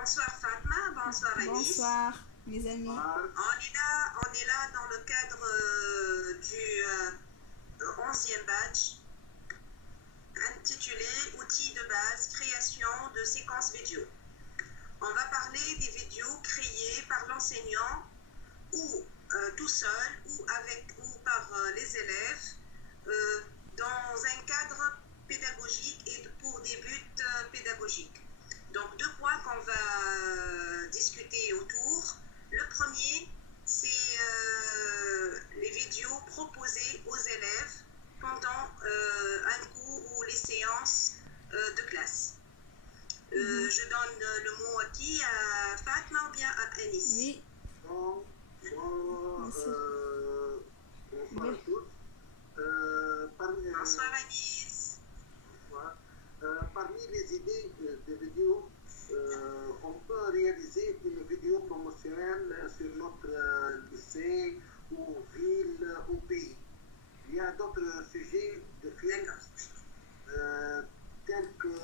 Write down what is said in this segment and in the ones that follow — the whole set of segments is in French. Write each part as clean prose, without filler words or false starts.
Bonsoir Fatma, bonsoir Anis. Bonsoir mes amis. On est là dans le cadre du 11e badge intitulé Outils de base, création de séquences vidéo. On va parler des vidéos créées par l'enseignant ou tout seul ou par les élèves dans un cadre pédagogique et pour des buts pédagogiques. Donc, deux points qu'on va discuter autour. Le premier, c'est les vidéos proposées aux élèves pendant un cours ou les séances de classe. Je donne le mot à qui? À Fatma ou bien à Anis? Oui. Bonsoir à tous. Bonsoir Anis. Parmi les idées de vidéos, on peut réaliser une vidéo promotionnelle sur notre lycée ou ville ou pays. Il y a d'autres sujets de films tels que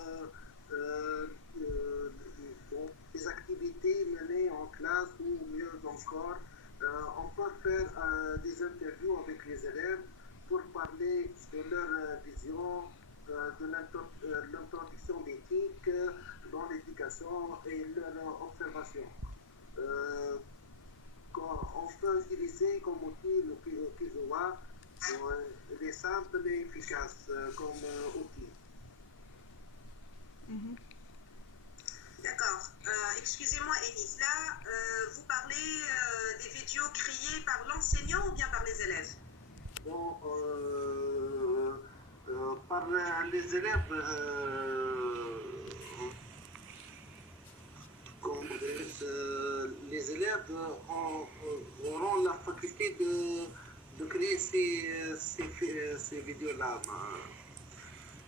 les activités menées en classe ou mieux encore, on peut faire des interviews avec les élèves pour parler de leur vision, de l'introduction d'éthique dans l'éducation et leur observation. On peut utiliser comme outil le Kizoa, il est simple et efficace comme outil. D'accord. Excusez-moi, Ennis. Là, vous parlez des vidéos créées par l'enseignant ou bien par les élèves? Bon, par les élèves, les élèves auront la faculté de créer ces vidéos-là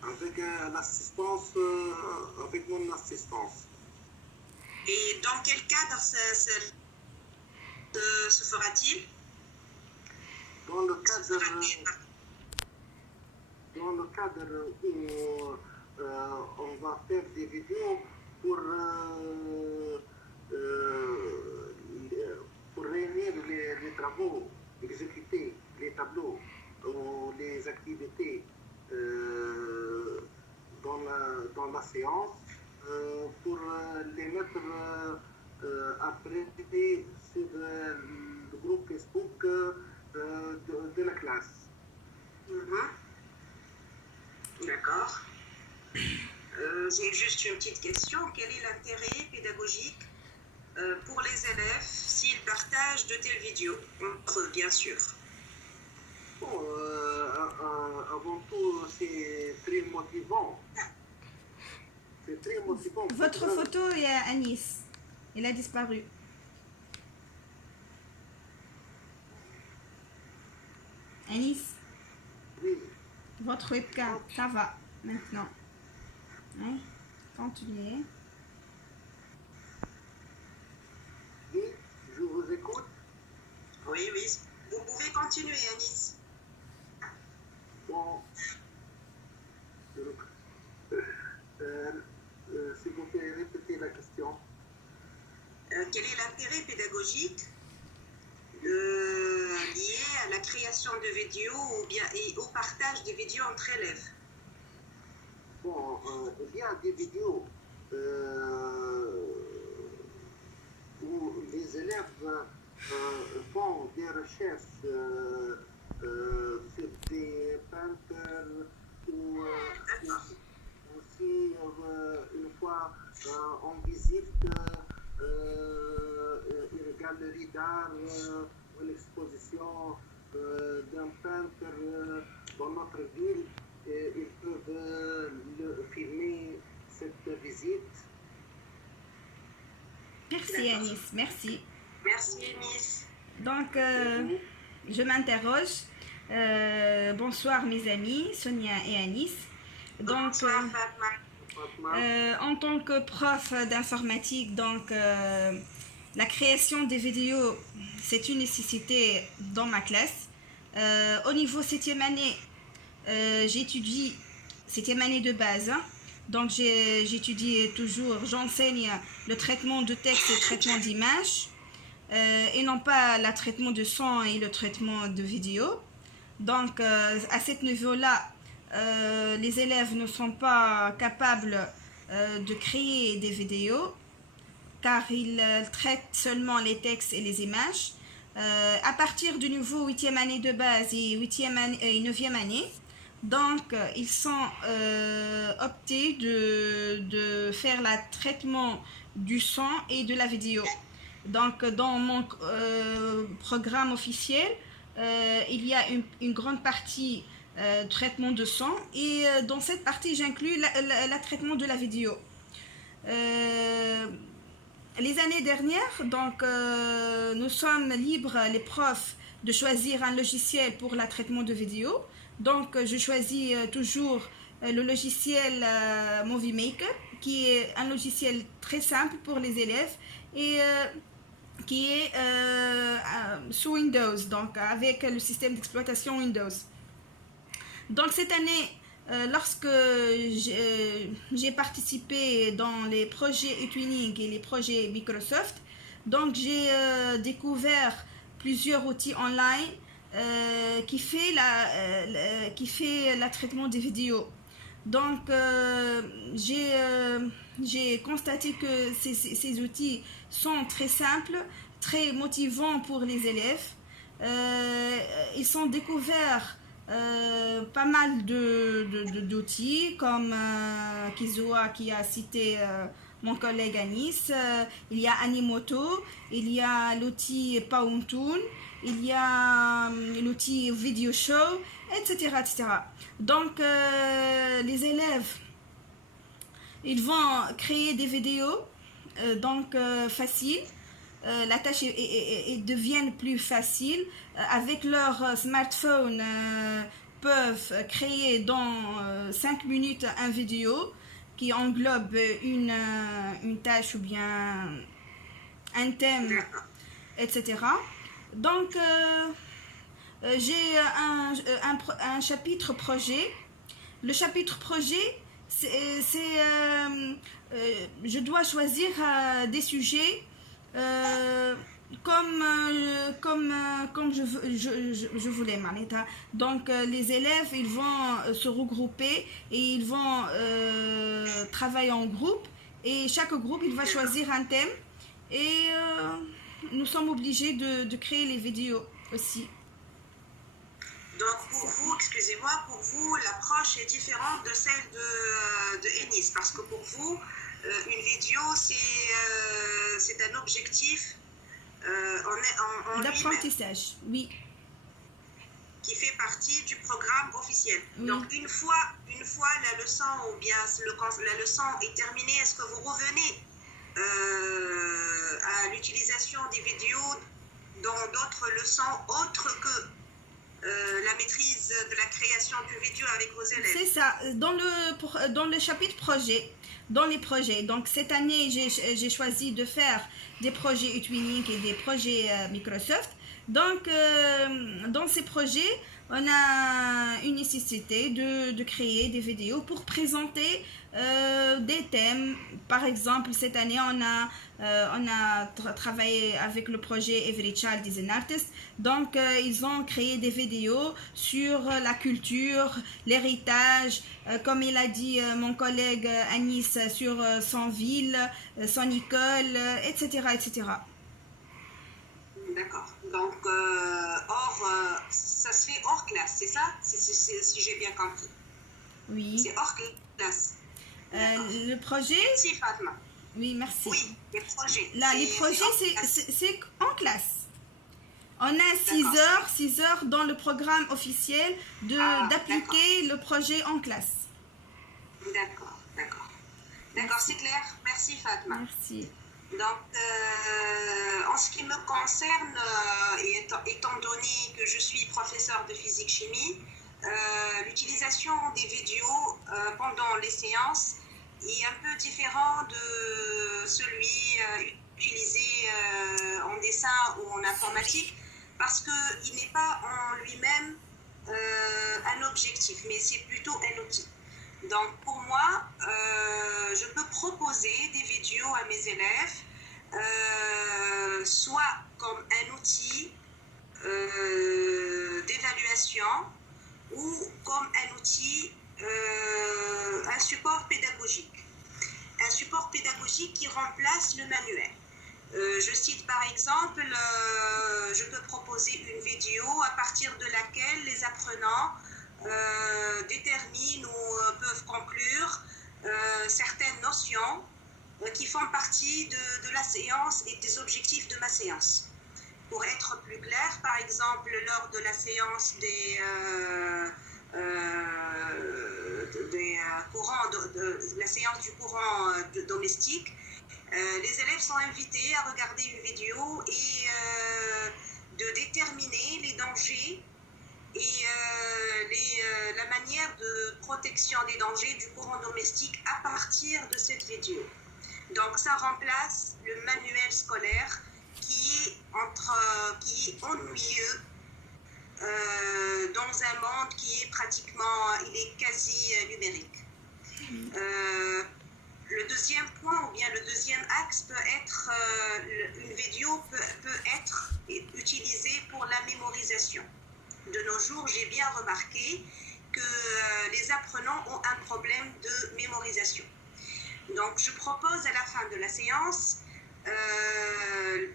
avec l'assistance, avec mon assistance. Et dans quel cadre se fera-t-il? Dans le cadre où on va faire des vidéos pour réunir les travaux, exécuter les tableaux ou les activités dans la séance, pour les mettre après sur le groupe Facebook de la classe. D'accord. J'ai juste une petite question. Quel est l'intérêt pédagogique pour les élèves s'ils partagent de telles vidéos? Entre eux, bien sûr. Bon, avant tout, c'est très motivant. C'est très motivant. Votre photo est à Anis. Elle a disparu. Anis, Oui. votre webcam, ça va maintenant. Oui, continuez. Oui, je vous écoute. Oui, oui. Vous pouvez continuer, Anis. Bon. S'il vous plaît, répétez la question. Quel est l'intérêt pédagogique lié à la création de vidéos et au partage des vidéos entre élèves? Bon, il y a des vidéos où les élèves font des recherches sur des peintures ou aussi une fois on visite une galerie d'art ou une exposition d'un peintre dans notre ville. Et ils peuvent filmer cette visite. Merci Anis, merci. Merci, Anis. Donc, je m'interroge. Bonsoir mes amis, Sonia et Anis. Donc, Bonsoir, Fatma. en tant que prof d'informatique, donc la création des vidéos, c'est une nécessité dans ma classe. Au niveau 7e année, j'étudie 7e année de base. Donc j'étudie toujours, j'enseigne le traitement de texte et le traitement d'image, et non pas le traitement de son et le traitement de vidéo. Donc à ce niveau-là, les élèves ne sont pas capables de créer des vidéos car ils traitent seulement les textes et les images. À partir du niveau 8e année de base et 9e année, donc ils sont optés de faire le traitement du son et de la vidéo. Donc dans mon programme officiel, il y a une grande partie traitement de son et dans cette partie j'inclus le traitement de la vidéo. Les années dernières, donc nous sommes libres, les profs, de choisir un logiciel pour le traitement de vidéo. Donc je choisis toujours le logiciel Movie Maker, qui est un logiciel très simple pour les élèves et qui est sous Windows, donc avec le système d'exploitation Windows. Donc cette année, lorsque j'ai participé dans les projets eTwinning et les projets Microsoft, donc j'ai découvert plusieurs outils online qui fait le traitement des vidéos. Donc j'ai constaté que ces outils sont très simples, très motivants pour les élèves. Ils sont découverts pas mal d'outils comme Kizua qui a cité mon collègue Anis, il y a Animoto, il y a l'outil Pauntun, il y a l'outil Video Show, etc., etc. Donc les élèves, ils vont créer des vidéos faciles. La tâche devient plus facile. Avec leur smartphone, peuvent créer dans 5 minutes une vidéo qui englobe une tâche ou bien un thème, etc. Donc, j'ai un chapitre projet. Le chapitre projet, je dois choisir des sujets comme je voulais. Donc les élèves, ils vont se regrouper et ils vont travailler en groupe et chaque groupe il va choisir un thème et nous sommes obligés de créer les vidéos aussi. Donc pour vous, excusez-moi, pour vous l'approche est différente de celle de Enis, parce que pour vous une vidéo c'est un objectif en d'apprentissage, oui, qui fait partie du programme officiel. Oui. Donc une fois la leçon ou bien la leçon est terminée, est-ce que vous revenez à l'utilisation des vidéos dans d'autres leçons autres que la maîtrise de la création de vidéos avec vos élèves? C'est ça, dans le chapitre projet, dans les projets. Donc cette année, j'ai choisi de faire des projets eTwinning et des projets Microsoft. Donc dans ces projets, on a une nécessité de créer des vidéos pour présenter des thèmes. Par exemple, cette année, on a travaillé avec le projet Every Child is an Artist. Donc, ils ont créé des vidéos sur la culture, l'héritage, comme il a dit mon collègue Anis, sur son ville, son école, etc., etc. D'accord. Donc, ça se fait hors classe, c'est ça? Si j'ai bien compris. Oui. C'est hors classe. Le projet... Merci, Fatma. Oui, merci. Oui, les projets. Là, les projets, c'est en classe. On a 6 heures dans le programme officiel d'appliquer le projet en classe. D'accord, c'est clair. Merci, Fatma. Merci. Donc, en ce qui me concerne, étant donné que je suis professeure de physique-chimie, l'utilisation des vidéos pendant les séances est un peu différent de celui utilisé en dessin ou en informatique, parce qu'il n'est pas en lui-même un objectif, mais c'est plutôt un outil. Donc pour moi, je peux proposer des vidéos à mes élèves, soit comme un outil d'évaluation ou comme un outil, un support pédagogique. Un support pédagogique qui remplace le manuel. Je cite par exemple, je peux proposer une vidéo à partir de laquelle les apprenants déterminent ou peuvent conclure certaines notions qui font partie de la séance et des objectifs de ma séance. Pour être plus clair, par exemple, lors de la séance des courants, la séance du courant domestique, les élèves sont invités à regarder une vidéo et de déterminer les dangers et la manière de protection des dangers du courant domestique à partir de cette vidéo. Donc ça remplace le manuel scolaire qui est ennuyeux dans un monde qui est il est quasi numérique. Le deuxième point ou bien le deuxième axe peut être, une vidéo peut être utilisée pour la mémorisation. De nos jours, j'ai bien remarqué que les apprenants ont un problème de mémorisation. Donc, je propose à la fin de la séance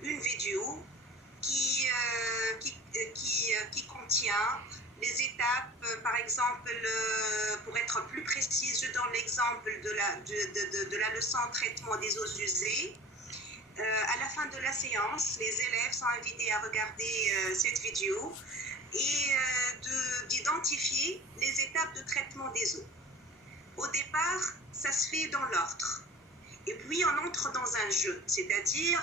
une vidéo qui contient les étapes, par exemple, pour être plus précise, je donne l'exemple de la leçon traitement des eaux usées. À la fin de la séance, les élèves sont invités à regarder cette vidéo et d'identifier les étapes de traitement des eaux. Au départ, ça se fait dans l'ordre. Et puis, on entre dans un jeu, c'est-à-dire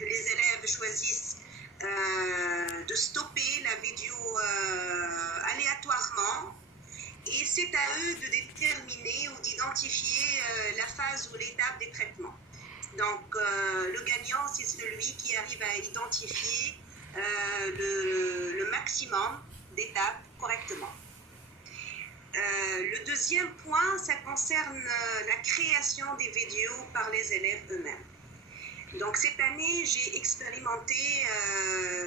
les élèves choisissent de stopper la vidéo aléatoirement et c'est à eux de déterminer ou d'identifier la phase ou l'étape des traitements. Donc, le gagnant, c'est celui qui arrive à identifier le maximum d'étapes correctement. Le deuxième point, ça concerne la création des vidéos par les élèves eux-mêmes. Donc cette année, j'ai expérimenté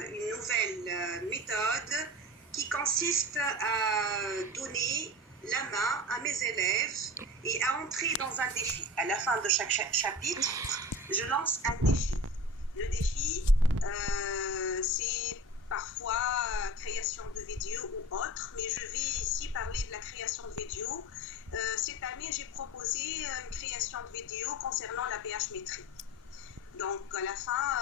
une nouvelle méthode qui consiste à donner la main à mes élèves et à entrer dans un défi. À la fin de chaque chapitre, je lance un défi. Le défi, c'est parfois création de vidéos ou autre, mais je vais ici parler de la création de vidéos. Cette année, j'ai proposé une création de vidéo concernant la pH métrie. Donc, à la fin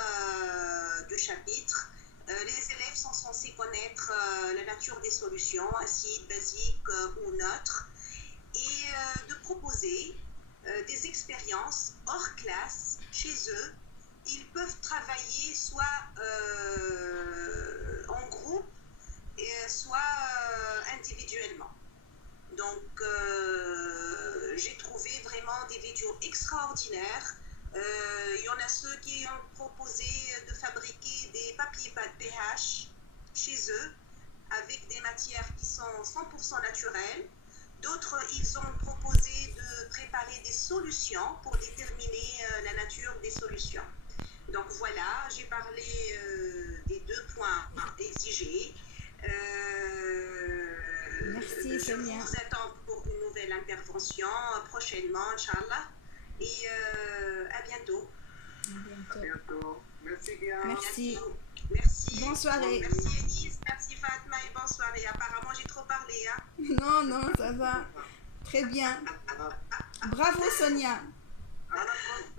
du chapitre, les élèves sont censés connaître la nature des solutions, acides, basiques ou neutres, et de proposer des expériences hors classe chez eux. Ils peuvent travailler soit en groupe, soit individuellement. Donc, j'ai trouvé vraiment des vidéos extraordinaires. Il y en a ceux qui ont proposé de fabriquer des papiers pH chez eux avec des matières qui sont 100% naturelles. D'autres, ils ont proposé de préparer des solutions pour déterminer la nature des solutions. Donc voilà, j'ai parlé des deux points exigés. Merci, Sonia. Je vous attends pour une nouvelle intervention prochainement, Inch'Allah. Et à bientôt. À bientôt. Merci bien. Merci. Merci. Bonne soirée. Merci Enise, merci Fatma et bonne soirée. Apparemment, j'ai trop parlé. Hein? Non, ça va. Très bien. Bravo, Sonia. À la prochaine.